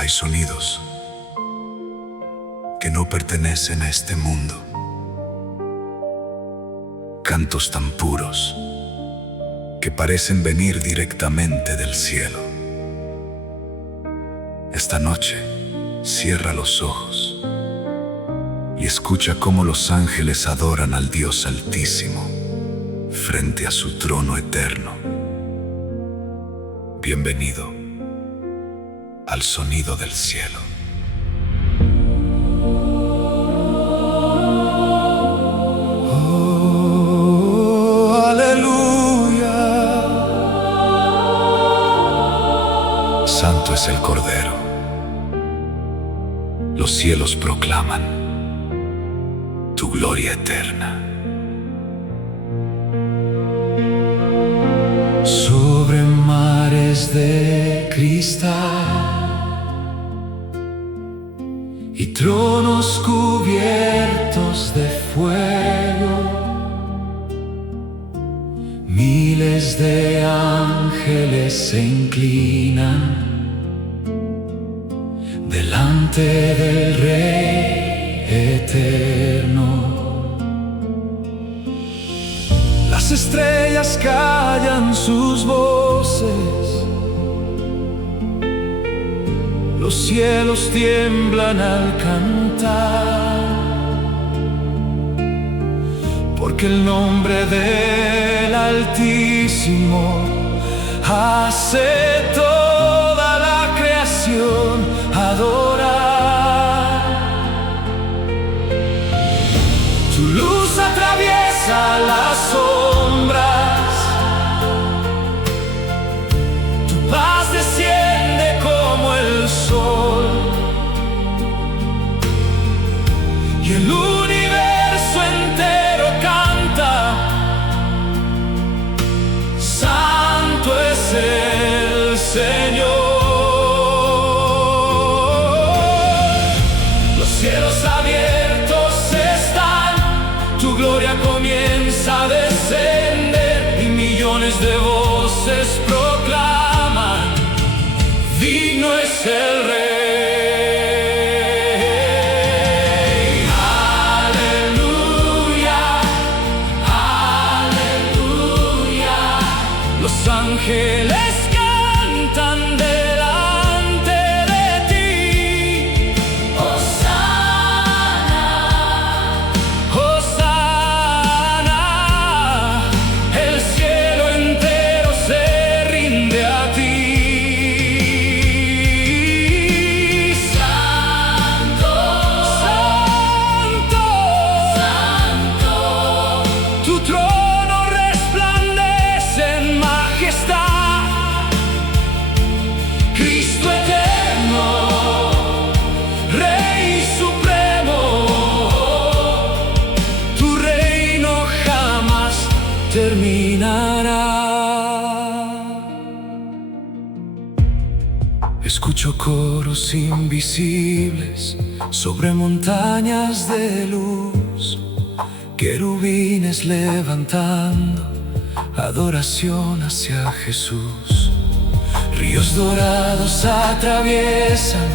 Hay sonidos que no pertenecen a este mundo, cantos tan puros que parecen venir directamente del cielo. Esta noche, cierra los ojos y escucha cómo los ángeles adoran al Dios Altísimo frente a su trono eterno. Bienvenido al sonido del cielo. Oh, aleluya. Santo es el Cordero. Los cielos proclaman tu gloria eterna. Sobre mares de cristal y tronos cubiertos de fuego, miles de ángeles se inclinan delante del Rey eterno. Las estrellas callan sus voces, los cielos tiemblan al cantar, porque el nombre del Altísimo hace toda la creación adorar. Tu luz atraviesa las sombras, tu paz desciende como el sol, y el universo entero canta: Santo es el Señor. Los cielos abiertos están, tu gloria comienza a descender, y millones de voces proclaman: digno es el Rey. Aleluya, aleluya. Los ángeles cantan delante de ti. Hosana, Hosana. El cielo entero se rinde a ti. Santo, Santo, Santo. Tu trono resplandece en majestad. Cristo eterno, Rey supremo, tu reino jamás terminará. Escucho coros invisibles sobre montañas de luz, querubines levantando adoración hacia Jesús. Ríos dorados atraviesan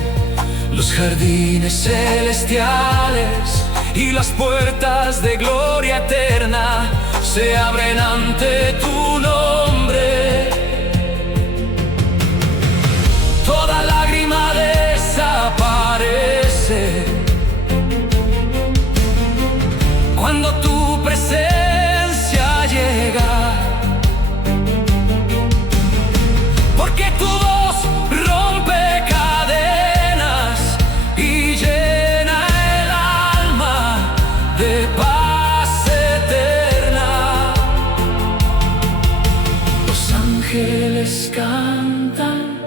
los jardines celestiales, y las puertas de gloria eterna se abren ante tu nombre. Toda lágrima desaparece cuando tu presencia llega, porque tu voz rompe cadenas y llena el alma de paz eterna. Los ángeles cantan,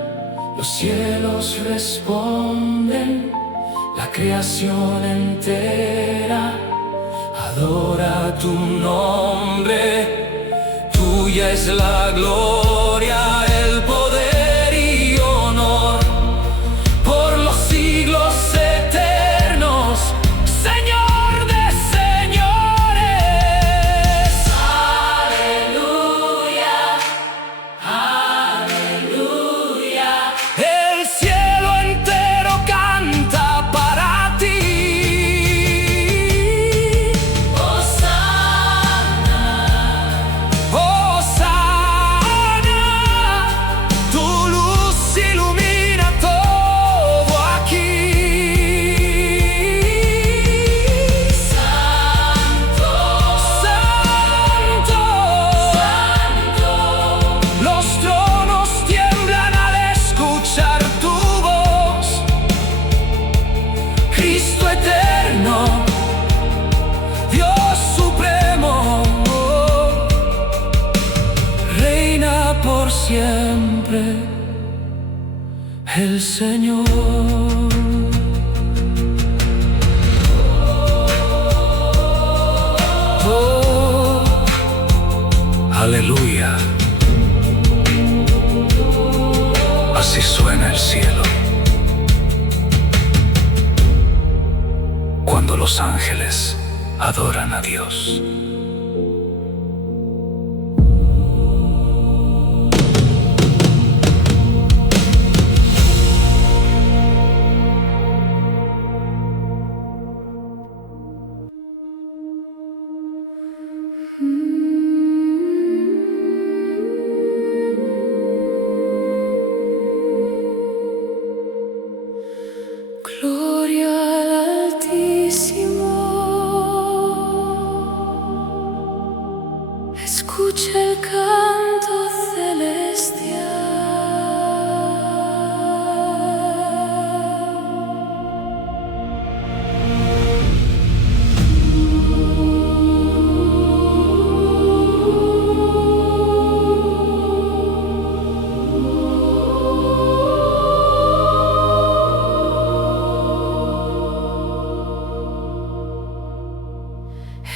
los cielos responden, la creación entera adora tu nombre. Tuya es la gloria, el poder y honor por los siglos eternos, Señor de señores. Aleluya, aleluya. El cielo entero siempre el Señor. Oh, aleluya. Así suena el cielo cuando los ángeles adoran a Dios. Gloria al Altísimo. Escucha el canto celestial.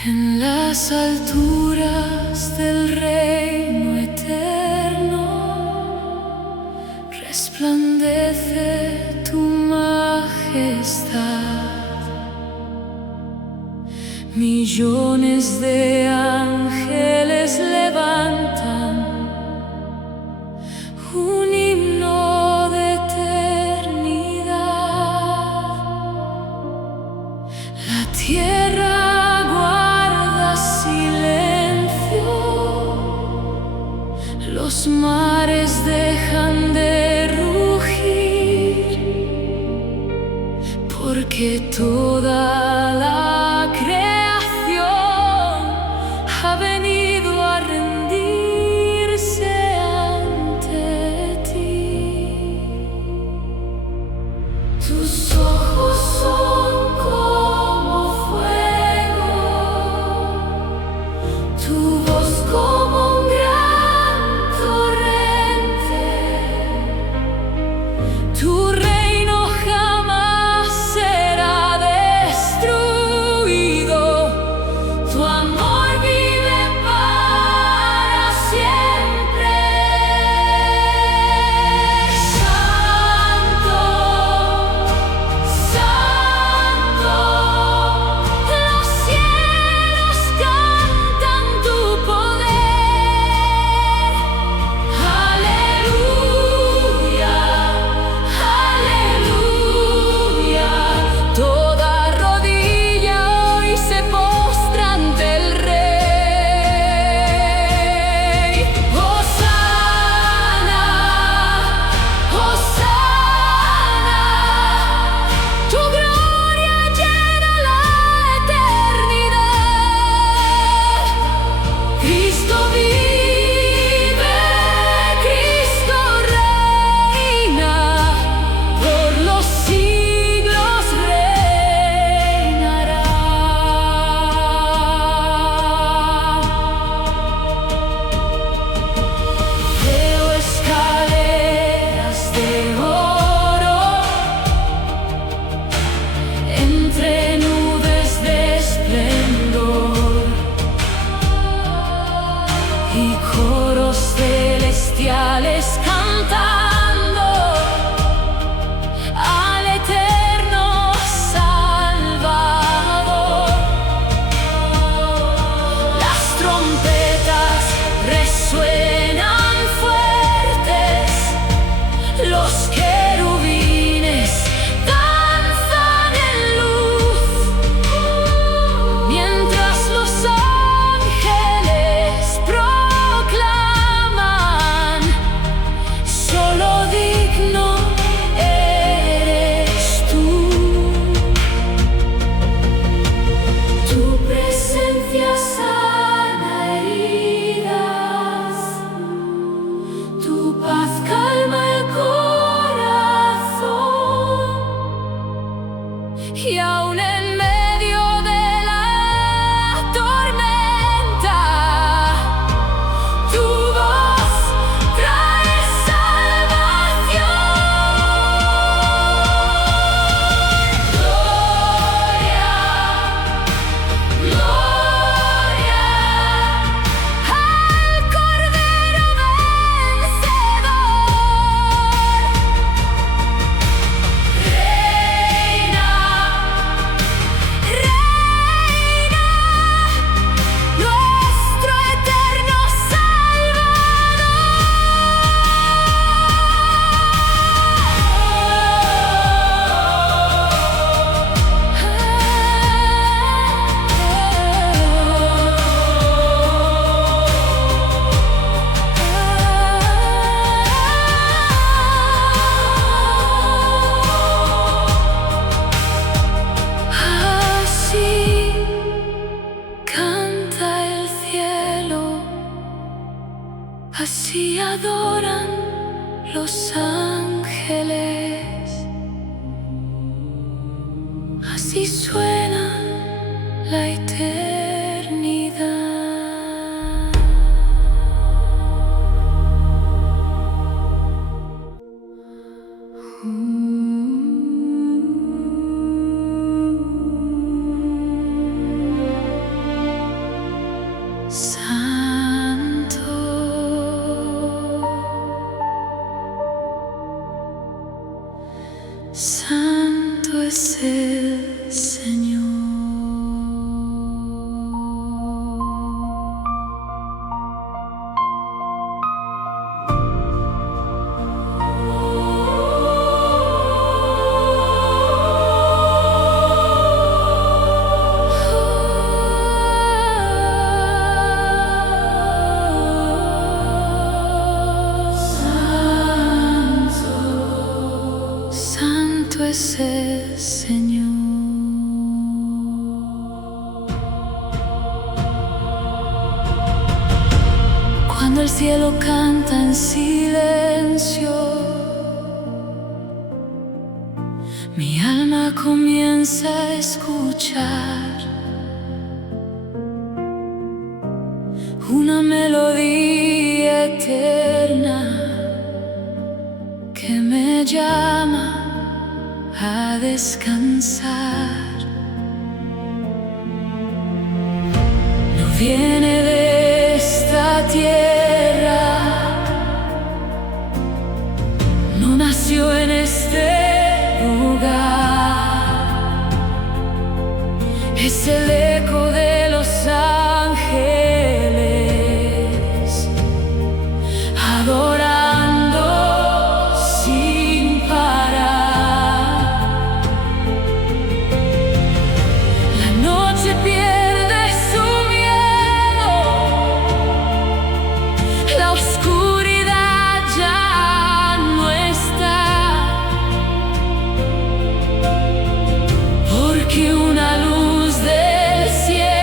En las alturas del reino eterno resplandece tu majestad. Millones de ángeles levantan un himno de eternidad. La tierra los mares dejan de rugir, porque toda la creación ha venido los ángeles. Así suena la eternidad. Santo, Santo es el Señor. Santo es el Señor. Cuando el cielo canta en silencio, mi alma comienza a escuchar una melodía eterna que me llama a descansar. No viene de esta tierra, no nació en este lugar. Es el eco de los ángeles adorando sin parar. La noche pierde su miedo, la oscuridad ya no está, porque una luz del cielo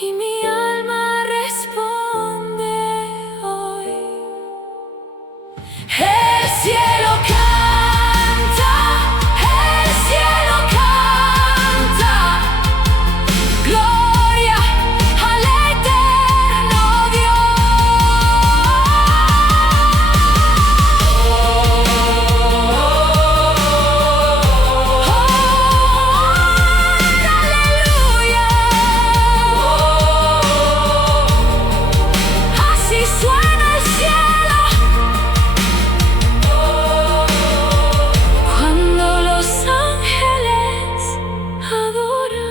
y mi alma responde hoy. El cielo canta, el cielo canta, gloria al eterno aleluya. Así suena el cielo cuando los ángeles adoran.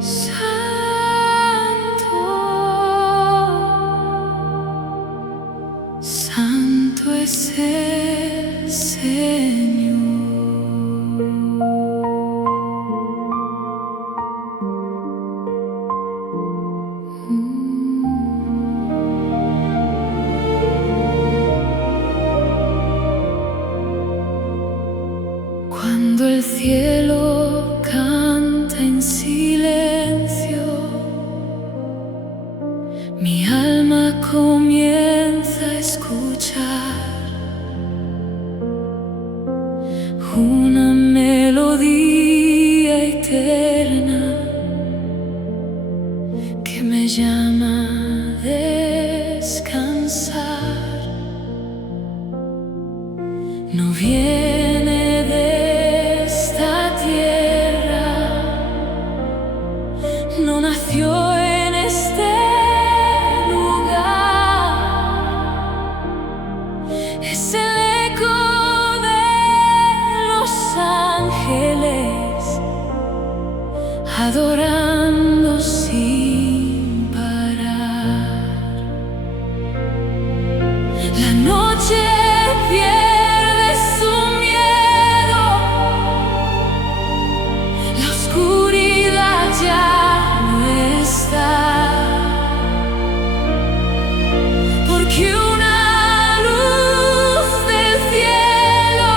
Santo, santo es el Señor. Cuando el cielo canta en silencio, mi alma comienza a escuchar una melodía eterna que me llama a descansar. No viene de esta tierra, no nació en este lugar. Es el eco de los ángeles adorando sin parar. La noche pierde su miedo, la oscuridad ya no está, porque una luz del cielo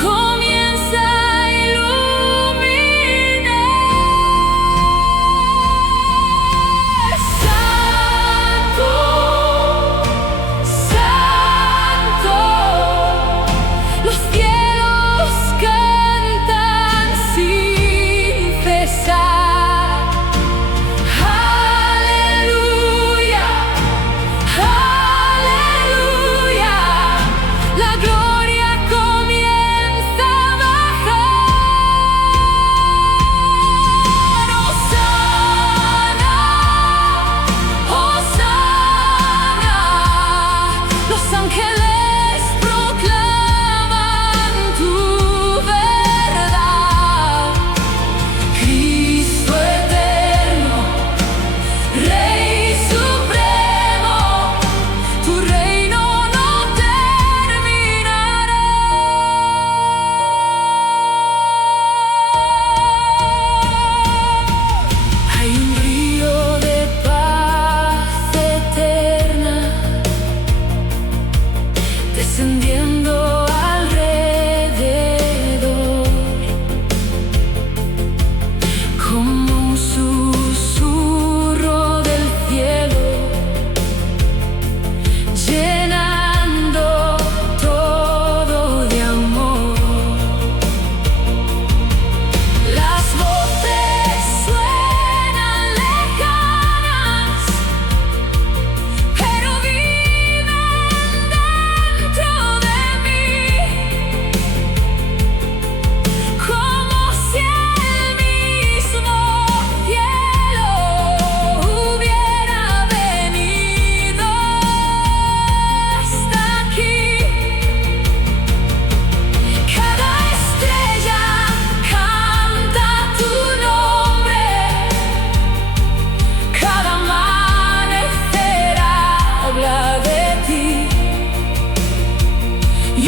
comienza a iluminar. Santo, santo, los cielos cantan sin cesar. Aleluya, aleluya, la gloria comienza a bajar. Hosana, hosana, los ángeles proclaman tu verdad. Cristo eterno, Rey supremo, tu reino no terminará. Hay un río de paz eterna descendiendo alrededor, como un susurro del cielo, llenando todo de amor. Las voces suenan lejanas, pero viven dentro de mí, como si el mismo cielo hubiera venido hasta aquí. Cada estrella canta tu nombre, cada amanecer habla de ti. Y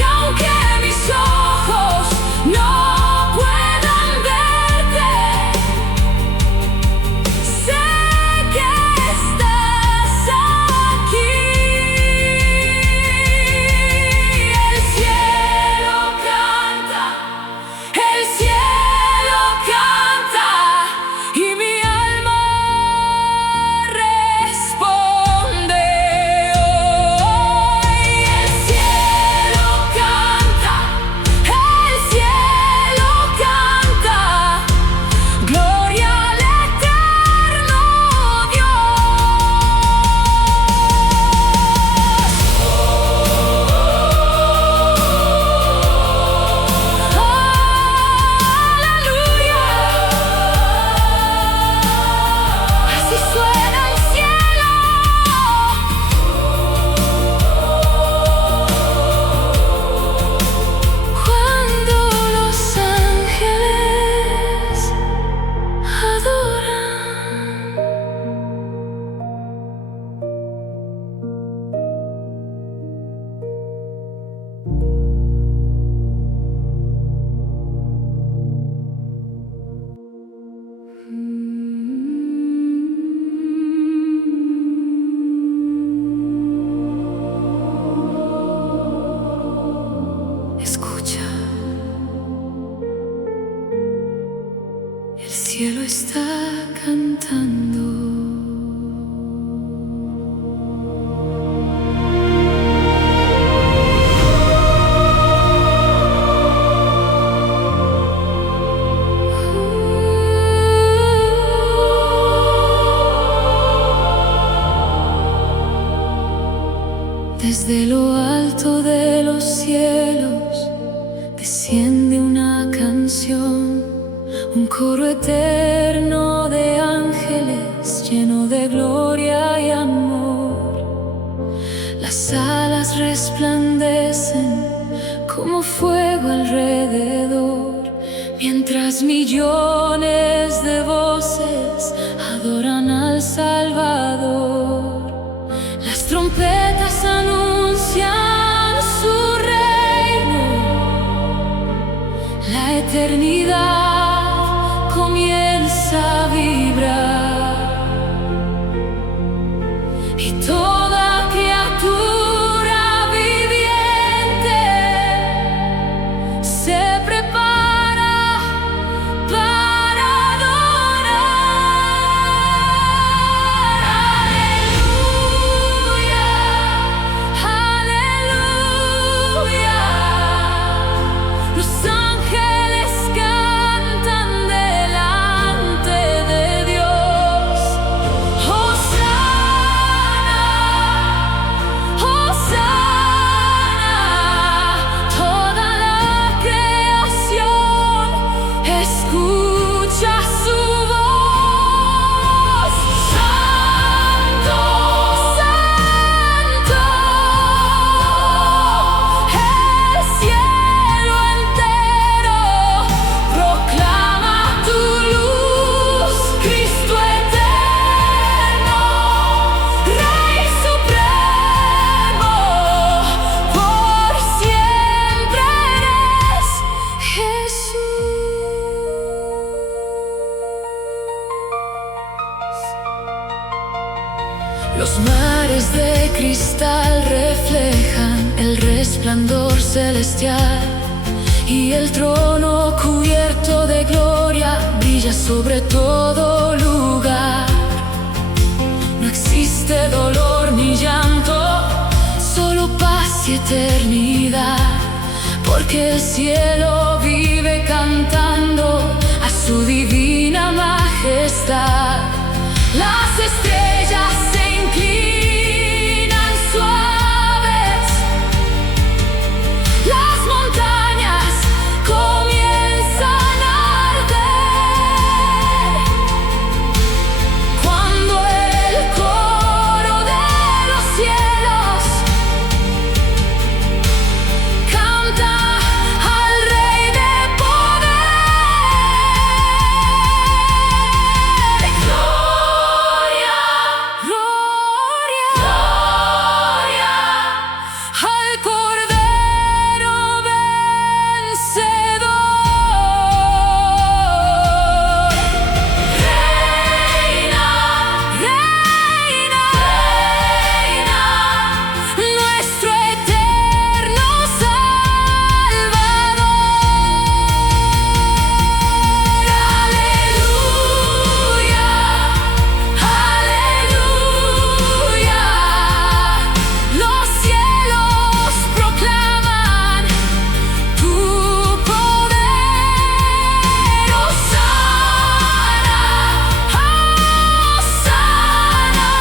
cielo está cantando. Desde lo alto de los cielos desciende una canción, un coro eterno de ángeles lleno de gloria y amor. Las alas resplandecen como fuego alrededor, mientras millones de voces adoran al Salvador. Las trompetas anuncian su reino, la eternidad comienza a vibrar, y toda criatura viviente se prepara para adorar. Aleluya, aleluya. Los ángeles cantan delante de Dios. Hosana, Hosana. Toda la creación escucha su voz. Santo, Santo. El cielo entero proclama tu luz, Cristo eterno, Rey supremo, por siempre eres Jesús. Los mares de cristal reflejan el resplandor celestial, y el trono cubierto de gloria brilla sobre todo lugar. No existe dolor ni llanto, solo paz y eternidad, porque el cielo vive cantando a su divina majestad. Las estrellas se inclinan suaves, las montañas comienzan a arder, cuando el coro de los cielos canta al Rey de poder. Gloria, gloria, gloria al Cordero vencedor. Reina, reina, reina, nuestro eterno Salvador. Aleluya, aleluya. Los cielos proclaman tu poder. Hosana, Hosana.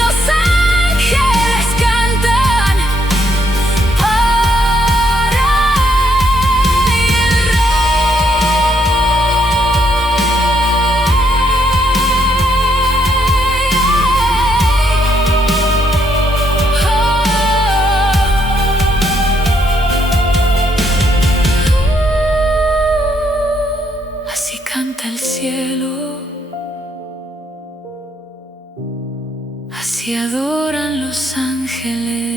Los ángeles cantan para el Rey. Así canta el cielo, así adoran los ángeles.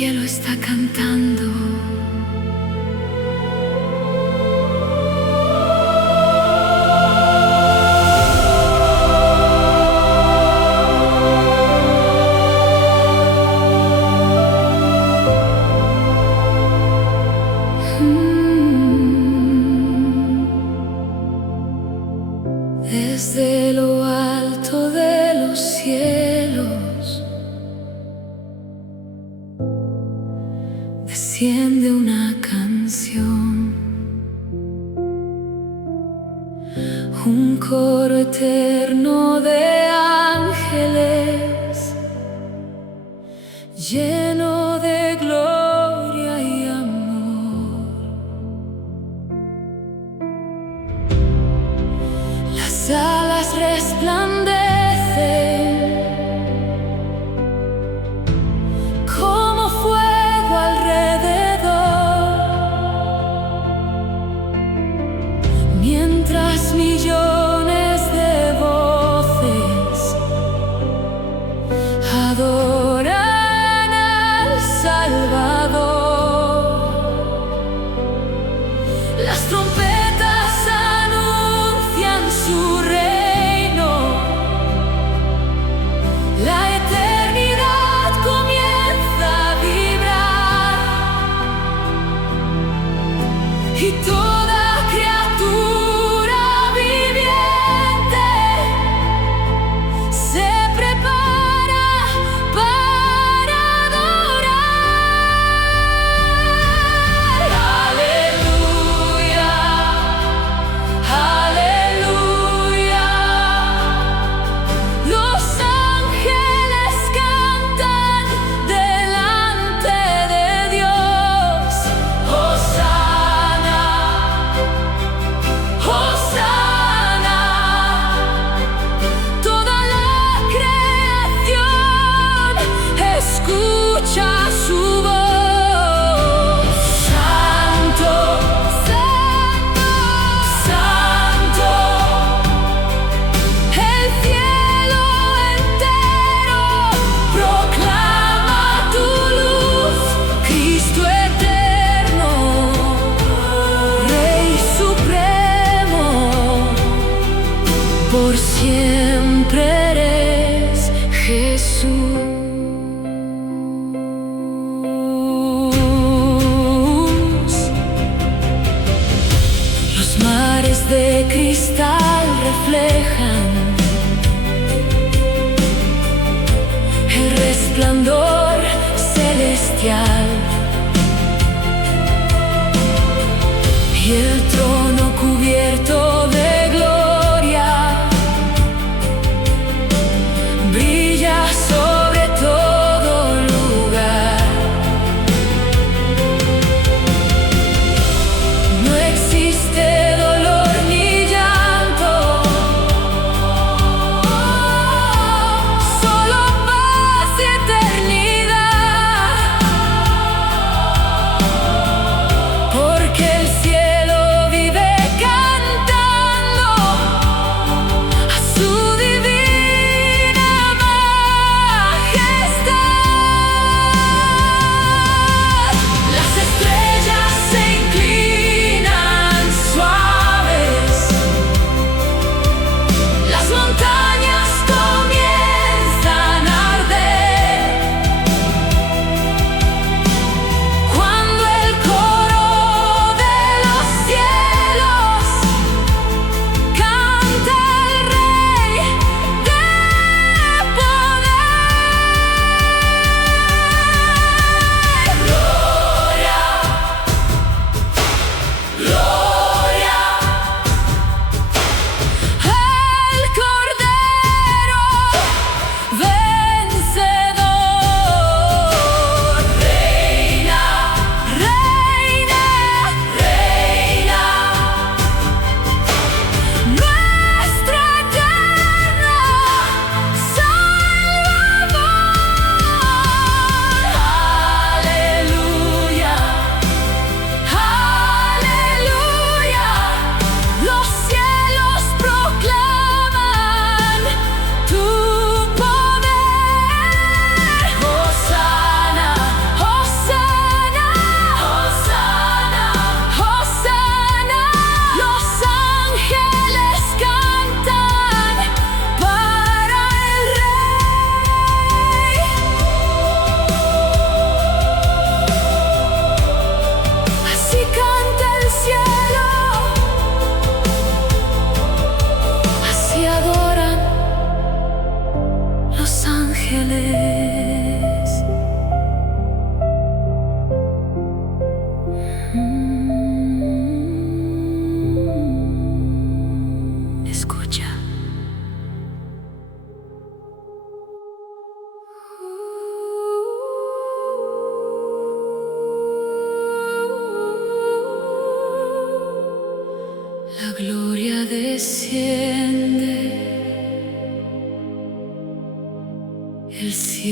cielo está cantando. Desde lo alto de los cielos desciende una canción, un coro eterno de ángeles lleno de gloria y amor. Las alas resplandecen como fuego alrededor, mientras millones de voces adoran al Salvador. Las trompetas anuncian su reino, la eternidad comienza a vibrar y toda criatura viviente se prepara para adorar. Aleluya, aleluya. Los ángeles cantan delante de Dios. Hosana, Hosana. Toda la creación escucha su voz. Santo, Santo, Santo. El cielo entero proclama tu luz, Cristo eterno, Rey supremo, por siempre eres Jesús. Los mares de cristal reflejan el resplandor celestial y el trono cubierto de gloria brilla sobre todo lugar. No existe dolor ni llanto, solo paz y eternidad.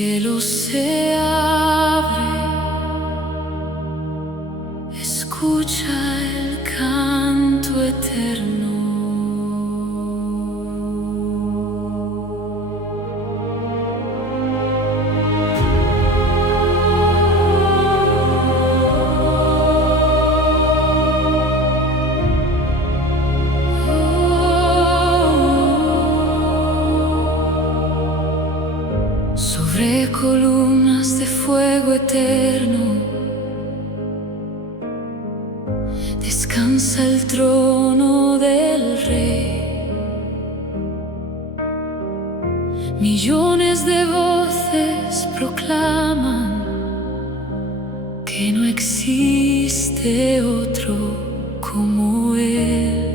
cielo se abre, escucha el canto eterno. Sobre columnas de fuego eterno descansa el trono del Rey. Millones de voces proclaman que no existe otro como Él.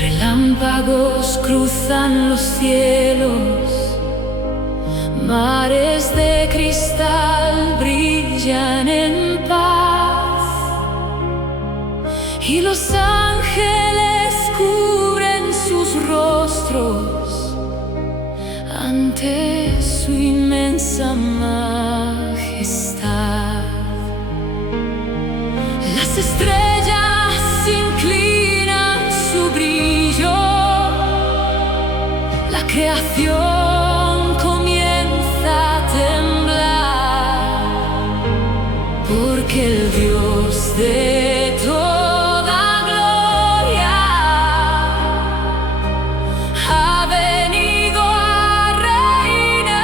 Relámpagos cruzan los cielos, mares de cristal brillan en paz, y los ángeles cubren sus rostros ante su inmensa majestad. Las estrellas inclinan su brillo, la creación comienza a temblar, porque el Dios de toda gloria ha venido a reinar.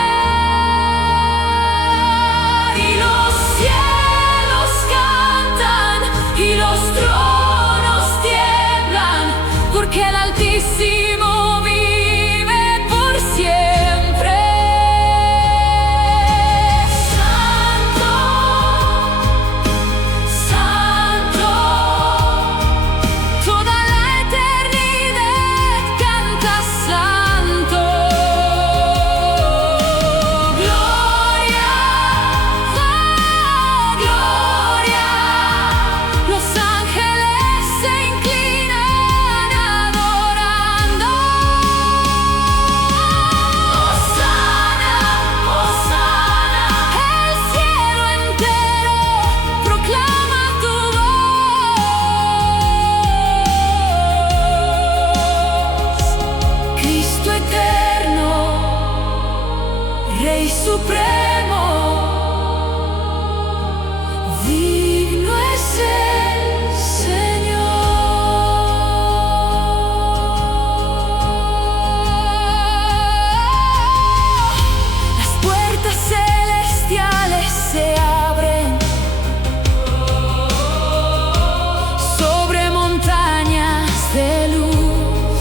Y los cielos cantan y los tronos tiemblan, porque el Altísimo vive por siempre. Santo, Santo, toda la eternidad canta santo. Gloria, gloria, los ángeles se inclinan adorando. Hosana, Hosana, el cielo entero proclama tu voz. Cristo eterno, Rey supremo, digno es el Señor. Las puertas celestiales se abren sobre montañas de luz.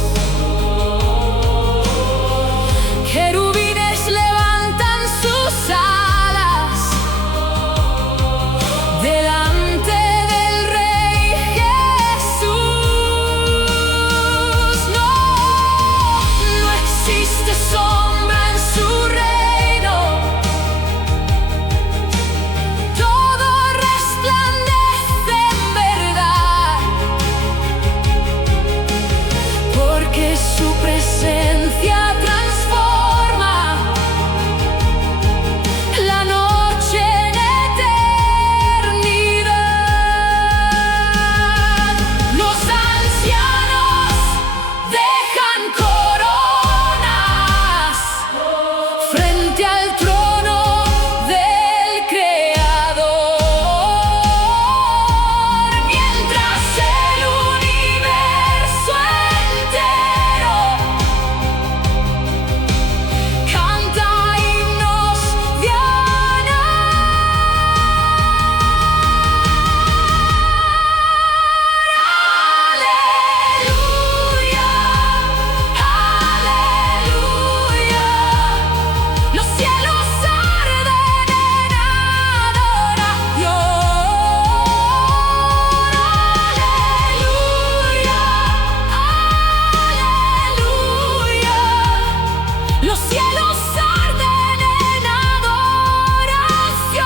Querubines levantan sus alas delante del Rey Jesús. No, no existe sombra en su reino. Todo resplandece en verdad, porque su presencia transforma la noche en eternidad. Los ancianos dejan coronas frente al trono del Creador, mientras el universo entero canta himnos de honor. Aleluya, aleluya, los cielos arden en adoración. Aleluya, aleluya, los cielos arden en adoración.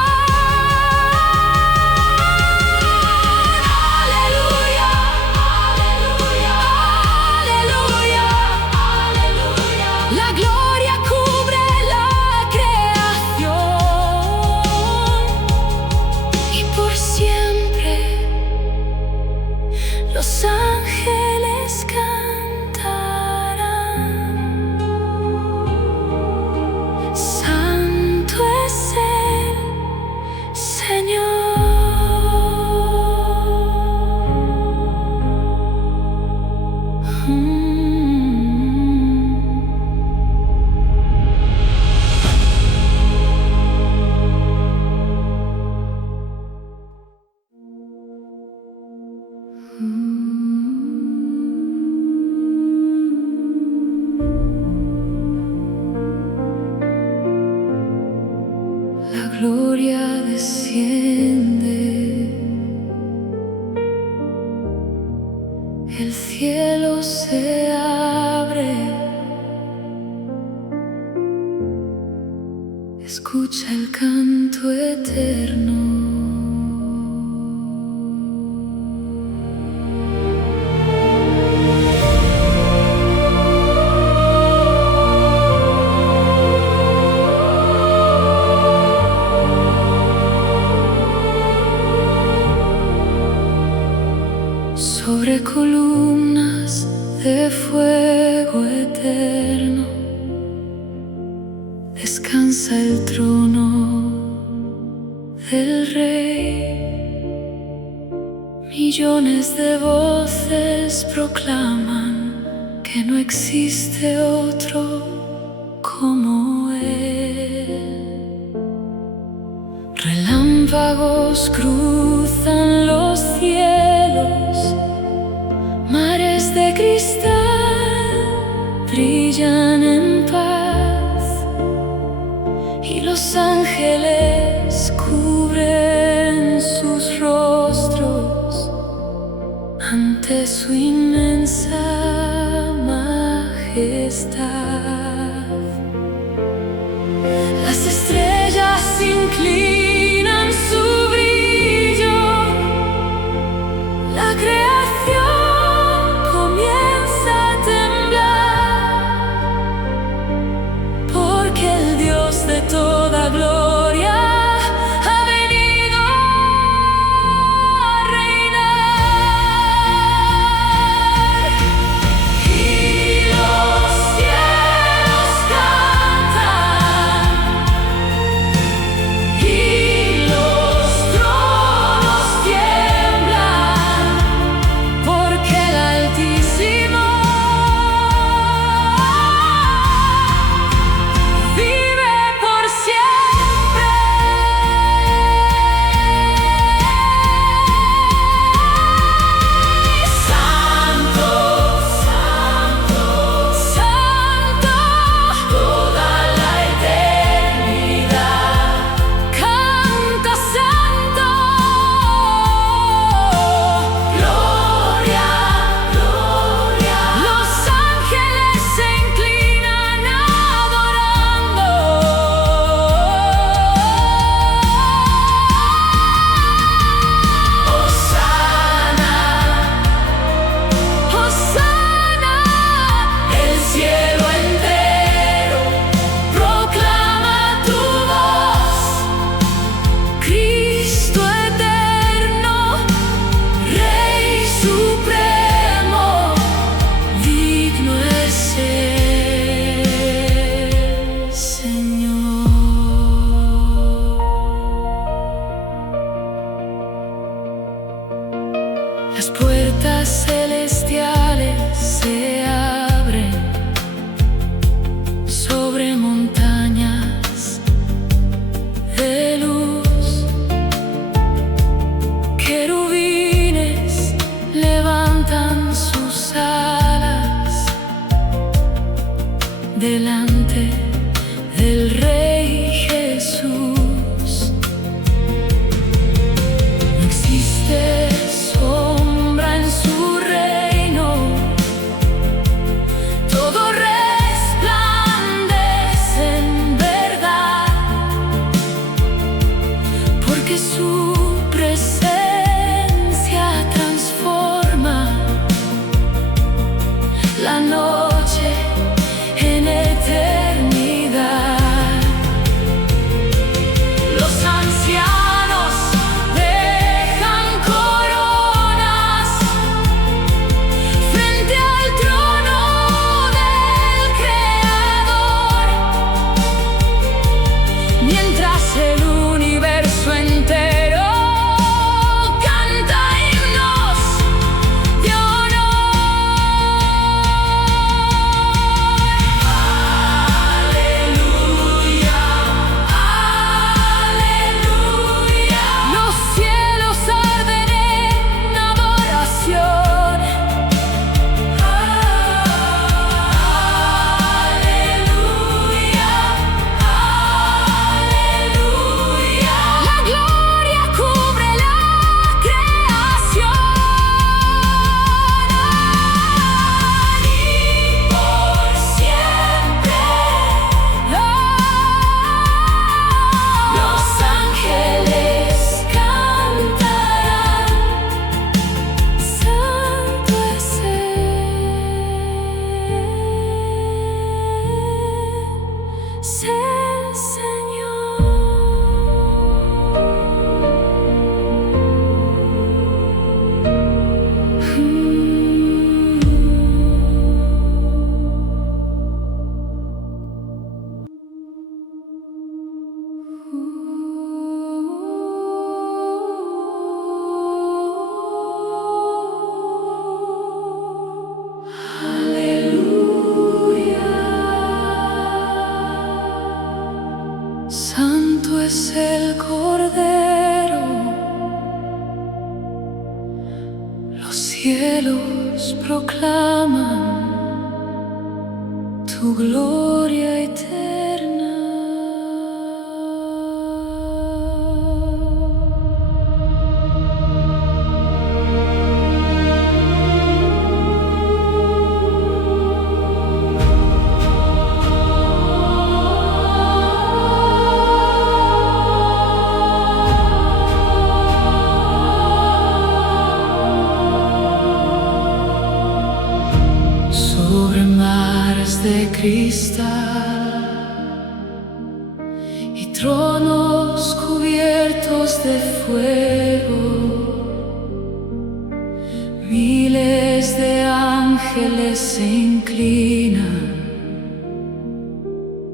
Aleluya, aleluya, aleluya, aleluya, la gloria gloria desciende, el cielo se abre, escucha el canto eterno. Sobre columnas de fuego eterno descansa el trono del Rey. Millones de voces proclaman que no existe otro como Él. Relámpagos cruzan los cielos, mares de cristal brillan en paz, y los ángeles cubren sus rostros ante su inmensa majestad. Las estrellas inclinan su brillo, la creación comienza a temblar, porque el Dios de toda gloria ha venido a reinar. Y los cielos cantan, y los tronos tiemblan, porque el Altísimo vive por siempre. Santo, santo, santo, toda la eternidad canta santo. Gloria, gloria. Los ángeles se inclinan adorando. Hosana, Hosana, el cielo entero proclama tu voz. Cristo eterno, Rey supremo, digno es el Señor. Las puertas celestiales se abren sobre montañas de luz. Querubines levantan sus alas delante del Rey Jesús. No existe sombra en su reino, todo resplandece en verdad, porque su presencia transforma la noche en eternidad. es el Cordero. Los cielos proclaman tu gloria eterna. Sobre mares de cristal y tronos cubiertos de fuego, miles de ángeles se inclinan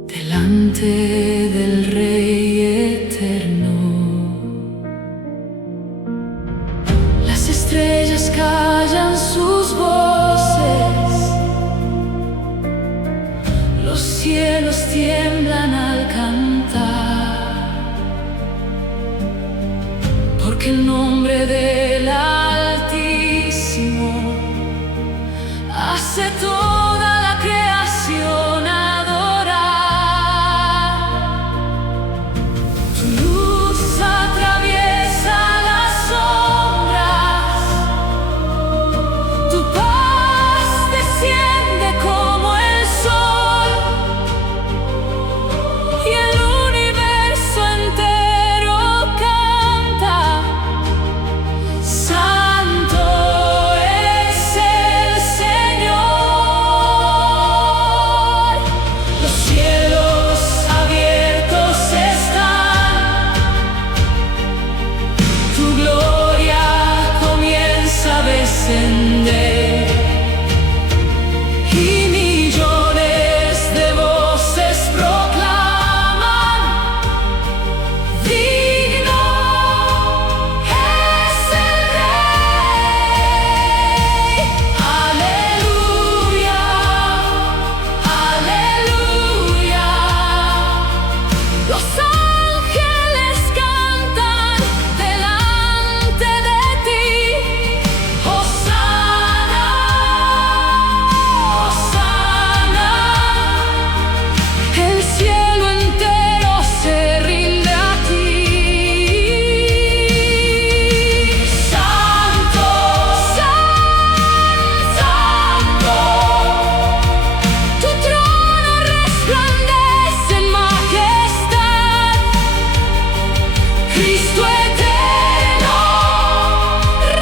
delante del Rey eterno. Las estrellas callan sus voces, los cielos tiemblan al cantar, porque el nombre del Altísimo hace toda la creación adorar. Tu luz atraviesa las sombras, tu paz desciende como el sol, y el universo entero canta: Santo es el Señor. Los cielos abiertos están, tu gloria comienza a descender, y millones de voces proclaman: digno es el Rey. Aleluya, aleluya. Los ángeles cantan delante de ti: Hosana, Hosana. El cielo entero se rinde a ti. Santo, Santo, tu trono resplandece en majestad. Cristo eterno,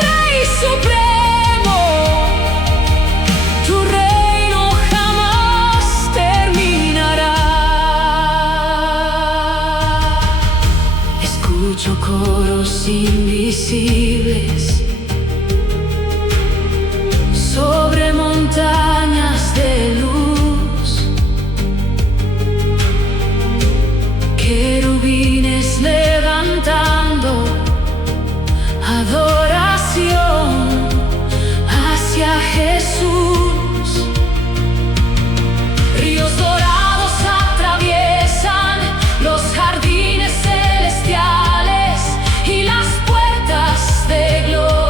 Rey supremo, tu reino jamás terminará. Escucho coros invisibles sobre montañas de luz, querubines levantando adoración hacia Jesús. Ríos dorados atraviesan los jardines celestiales y las puertas de gloria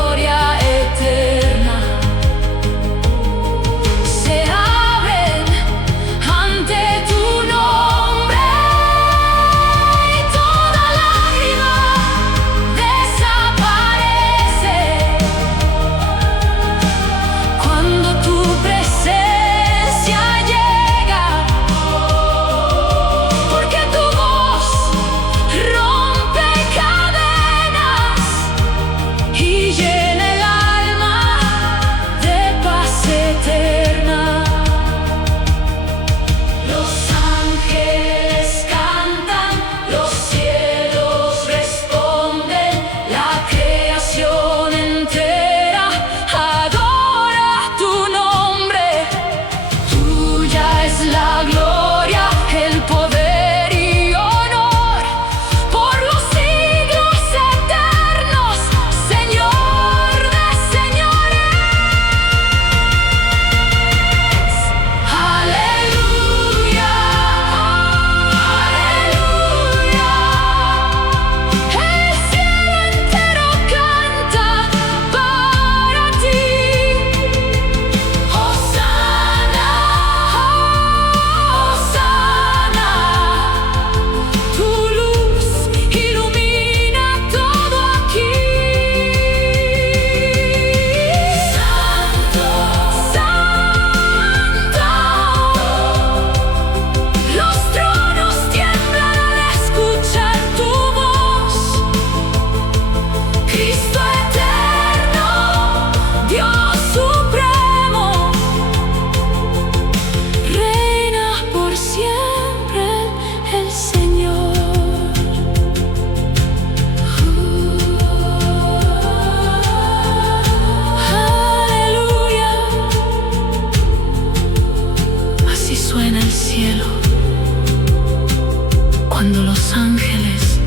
cuando los ángeles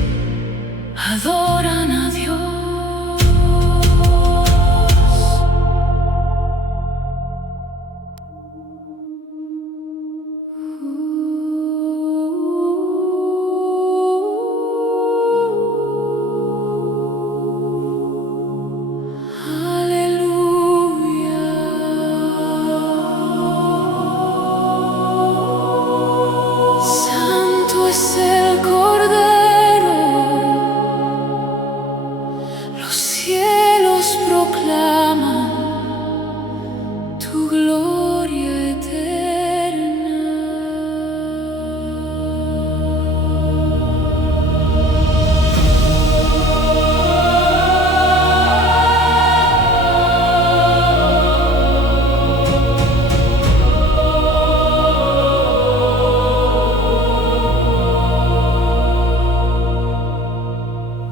adoran a Dios. Es el Cordero, los cielos proclaman tu gloria eterna.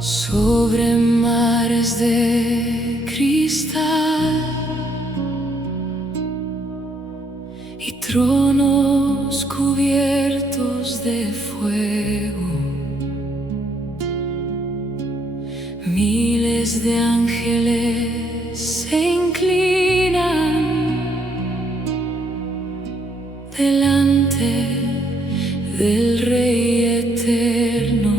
Sobre mares de cristal y tronos cubiertos de fuego, miles de ángeles se inclinan delante del Rey eterno.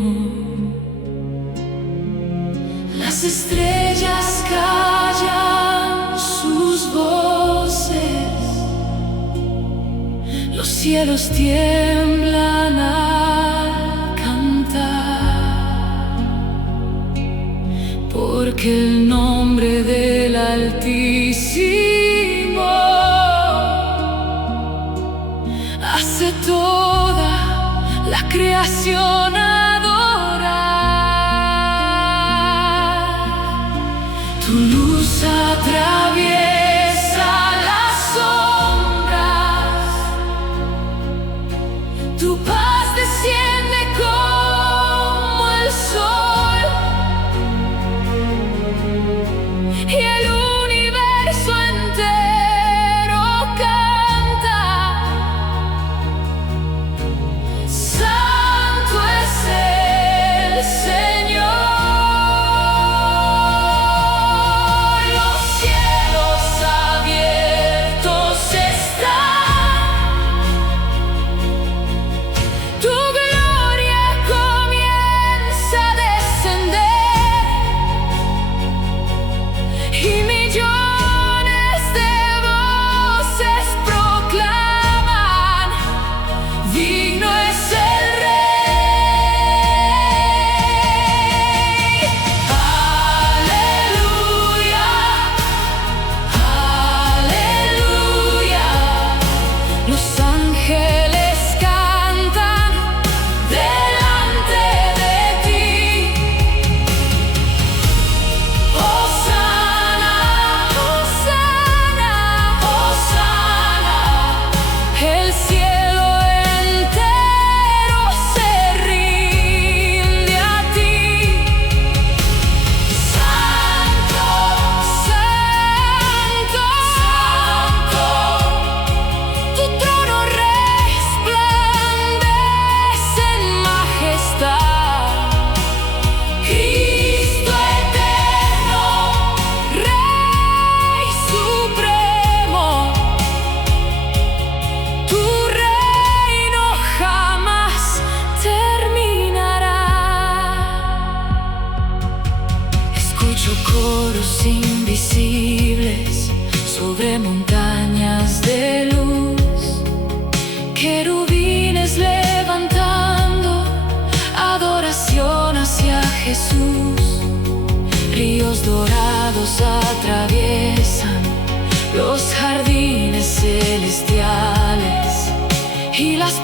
Las estrellas callan sus voces, los cielos tiemblan al cantar, porque el nombre del Altísimo hace toda la creación adorar. Tu luz atraviesa las sombras, tu paz desciende como el sol, y el universo entero canta. Santo es el Señor. Coros invisibles sobre montañas de luz, querubines levantando adoración hacia Jesús. Ríos dorados atraviesan los jardines celestiales y las